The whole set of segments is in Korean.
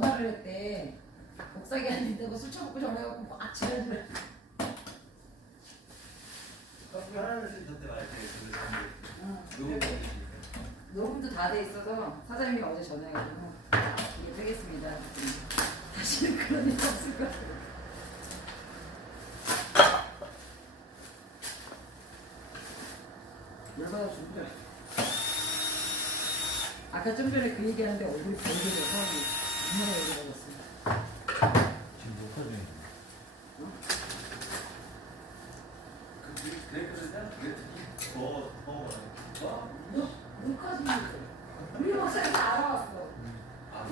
전화를 했대. 복사기 안 된다고 술 처먹고 전화해갖고 막 지랄을. 하나는 저때 말때 녹음도 다 돼 있어서 사장님이 어제 전화해가지고 이게 되겠습니다. 다시는 그런 일 없을 것 같아요. 열받아 죽을. 아까 좀 전에 그 얘기하는데 얼굴이 벌개져서 정말 열받았어요. 지금 녹화 중이야. 녹화 중인데 우리 목사님 다 알아왔어.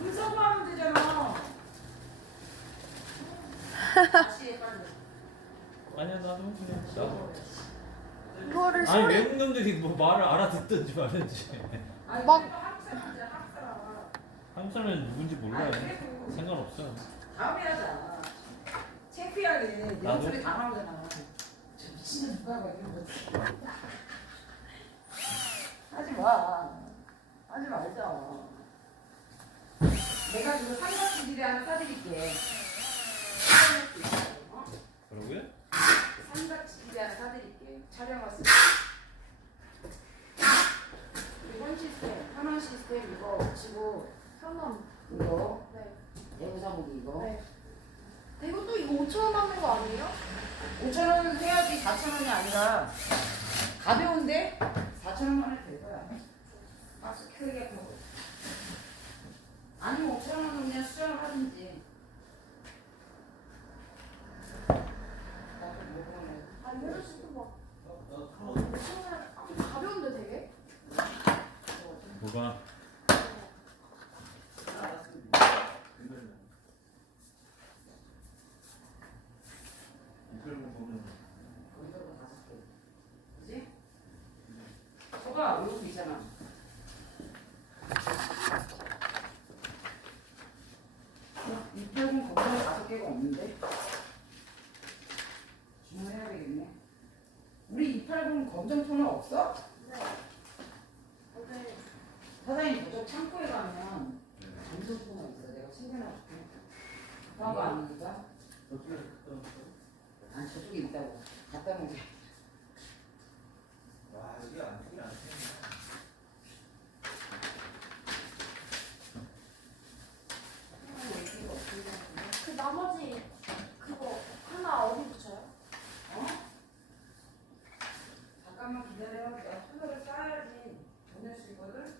우리 서브하면 되잖아. 다시 해 빨리. 아니야 나도 그냥 나도. 이거를 아니 소리 외국 놈들이 뭐 말을 알아듣든지 말든지. 아니, 막- 그래도 한국 사람이잖아, 한국 사람. 한국 사람은 누군지 몰라요. 아니, 그래도 상관없어. 다음에 하자. 창피하게 내 나도? 목소리 다 나오잖아. 저 미친년 누가 봐 이런 거. 하지 마. 하지 말자. 내가 이거 삼각지질에 하나 싸드릴게. 어? 뭐라고요? 삼각지질에 하나 싸드릴게. 촬영 왔을 때. 우리 현 시스템, 현원 시스템 이거 붙이고 현원. 이거 네. 내부사무기 이거. 네. 이것도 이거 5,000원 받는 거 아니에요? 5,000원 해야지 4,000원이 아니라 가벼운데 4,000원만 해도 될 거야. 박스 크게 하고. 아니면 5,000원은 그냥 수정을 하든지. 나도 모르겠네. 아니 이럴 수도 막 5,000원 가벼운데 되게? 뭐가? 거기다가 5개. 그지? 저가 이것도 있잖아. 이팔공 검정 5개가 없는데? 주문해야 되겠네. 우리 280 검정 토너 없어? 네. 어제 사장님 저쪽 창고에 가면 검정 토너 있어. 내가 챙겨놔줄게. 그런 거 아닙니까? 아니 저쪽에 있다고. 갖다 놓게. 와 이게 안 되긴 안 돼. 그 나머지 그거 하나 어디 붙여요? 어? 잠깐만 기다려. 내가 토너를 쌓아야지 보낼 수 있거든?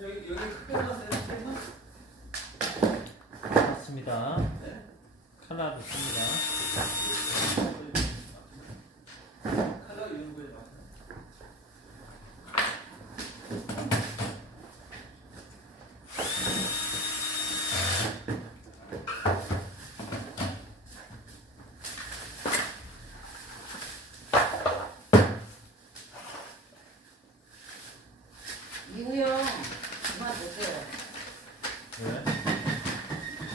여기 크게 나왔어요. 맞습니다. 칼라 좋습니다. 칼라 이런 거에 맞. 이구형 그만 보세요. 왜?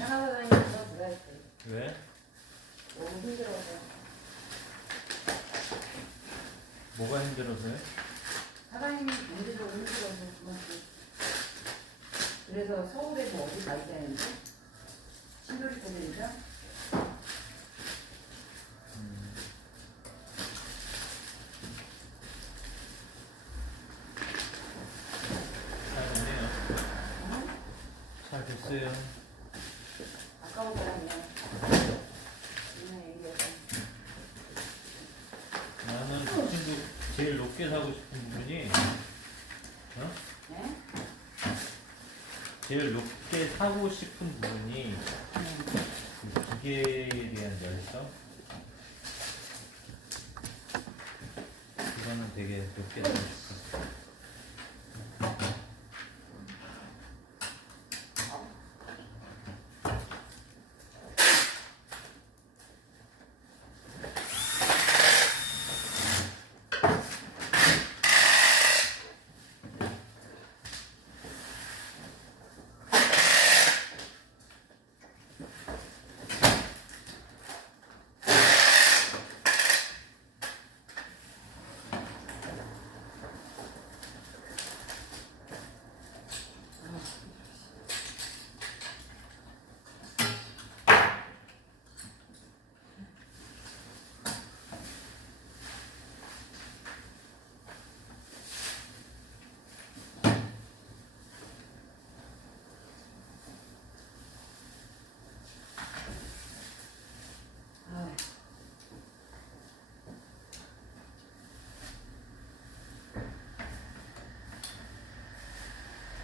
하나 사장님 그만 들어야 돼. 왜? 너무 힘들어서. 뭐가 힘들어서요? 사장님이 경제적으로 힘들어서 그만 좀. 그래서 서울에 뭐 어디 가 있다는데? 신도리 코레이죠? 잘 됐네요. 어? 잘 됐어요. 아까우잖아요. 그냥 얘기해서. 나는 그 친구 제일 높게 사고 싶은 부분이 어? 네? 제일 높게 사고 싶은 부분이 그 기계에 대한 열성? 그거는 되게 높게 사고 싶어.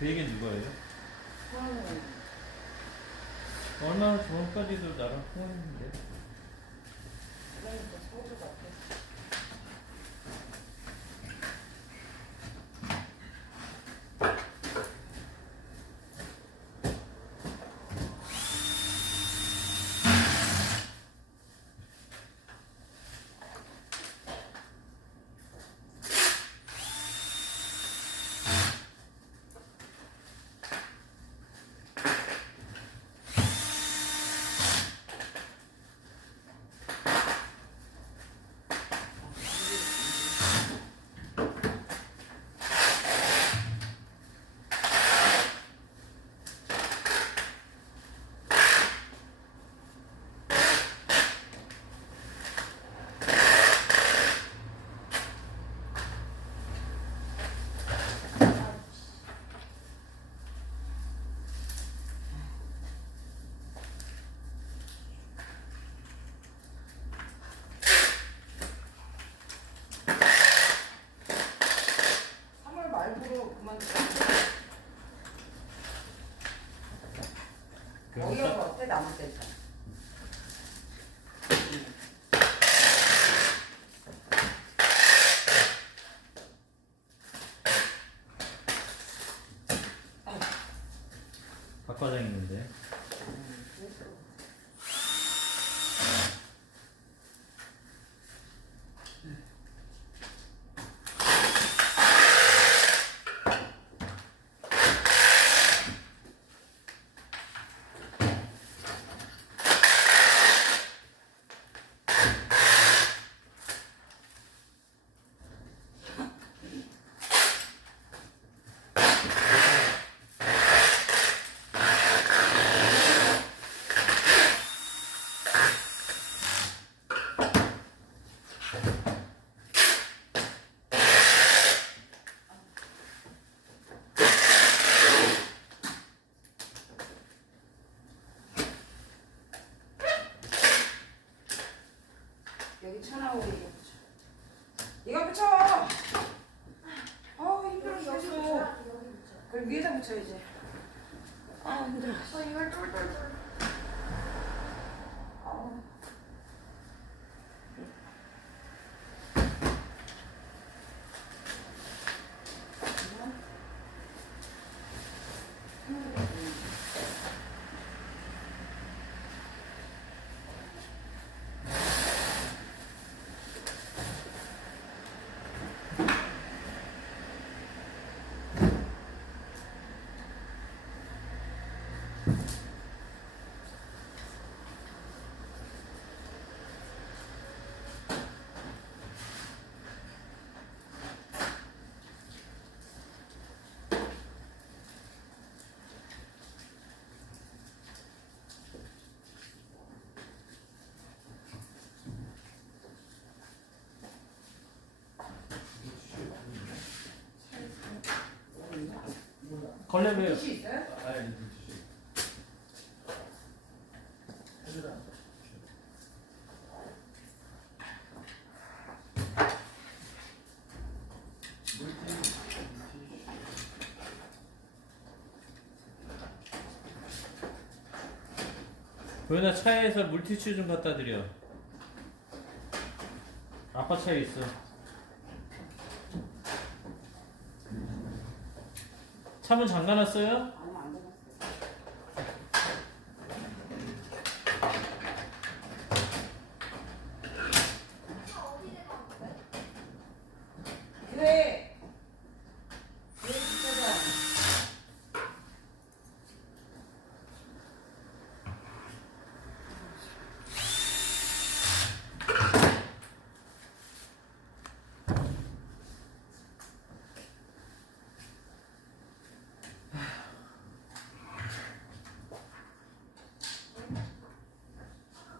그 얘기는 누가예요? 그거는 얼마 전까지도 나랑 통화했는데. 그러니까 서울 같아. 말고로 그만두자. 거기가 뭐 어때? 남을 때 있잖아. 박과장 있는데. 여기 쳐나오고 이거 붙여. 이거 붙여. 힘들어 여기 죽겠어. 붙여야 돼, 여기 붙여. 그럼 위에다 붙여야지. 힘들어. 이걸 쫄쫄쫄. 걸레면. 뜻이 있어요? 아니, 해주라. 도현아 차에서 물티슈 좀 갖다 드려. 아빠 차에 있어. 차문 잠가놨어요? 아니 안 되겠어. 그래. 그래 진짜다.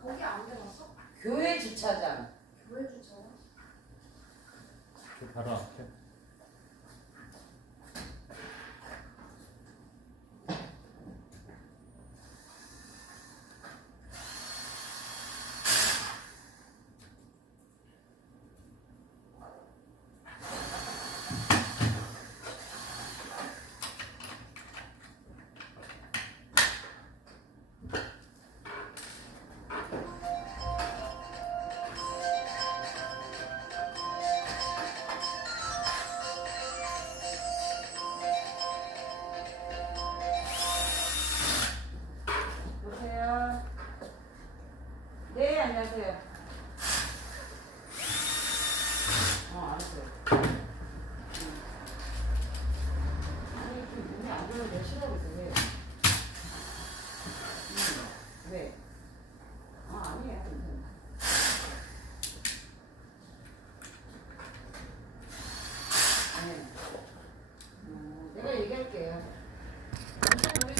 거기 안 대놨어? 교회 주차장. 교회 주차야? 그 바로 앞에. 알았어요. 아니 그 몸이 안 좋은데 내가 싫어하고 있어. 왜? 왜? 아 아니에요. 네. 내가 얘기할게요. 남편 우리